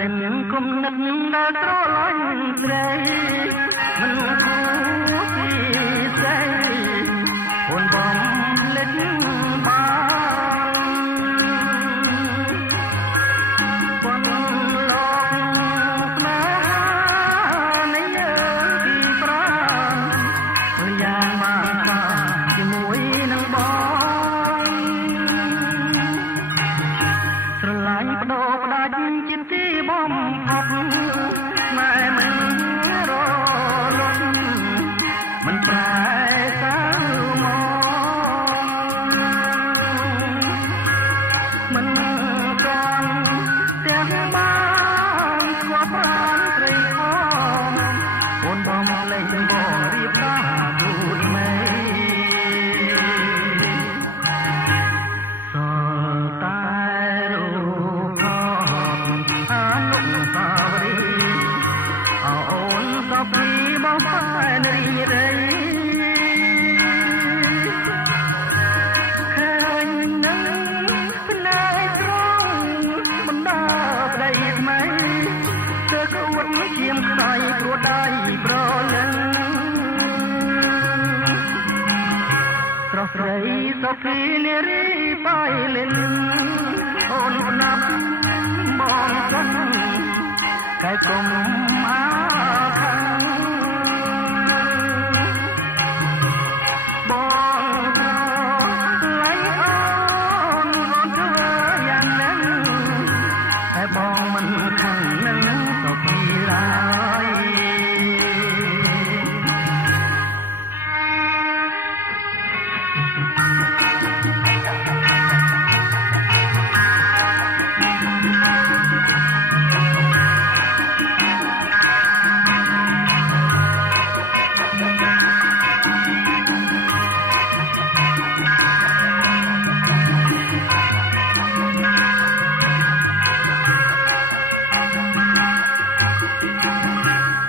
ទាំងគុំនឹកដែលស្រឡាញ់ស្រីមិនគួរពីស្រីអូនបំលេចបានបងលោកស្នេហានៃយើងពីប្រាណប្រយ៉ាងមកជាមួយនឹងបងស្រឡាញ់បដូរផ្ដាច់ជាទីបំផុតម៉ែមិនរលត់មិនប្រែសើមកមិនก่อนទាំងបានស្គាល់ប្រាណស្រីហមអូនបំលេងបងរៀបការទូតមេសល់តែរូបអនុស្សាវរីយ៍អូនក៏ពីបងផែនរីរៃឃើញនឹងស្នេហ៍ត្រង់បណ្ដាប្តីថ្មីទើបអួតឈាមខ្សែព្រោះដៃប្រលឹងស្រស់ស្រីសុភីនារីបាយលិនអូនស្នាប់បងសិនតែគុំអាខាងបងស្រឡាញ់អូនធ្វើយ៉ាងហ្នឹងតែបងមិនខាងនឹងសុភីឡើយ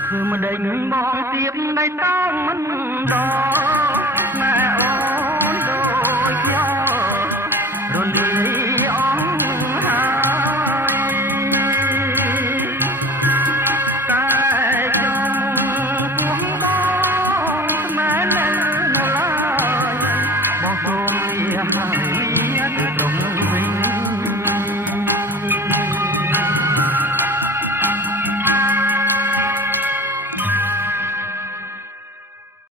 ធ្វើមិនដេញបងទៀតដៃតោងមិនដល់ណែអូនដូចខ្ញុំរលីអងហើយតែចង់ពោះបងស្មែនៅឡើយបងសូមលាហើយទៅត្រង់វិញ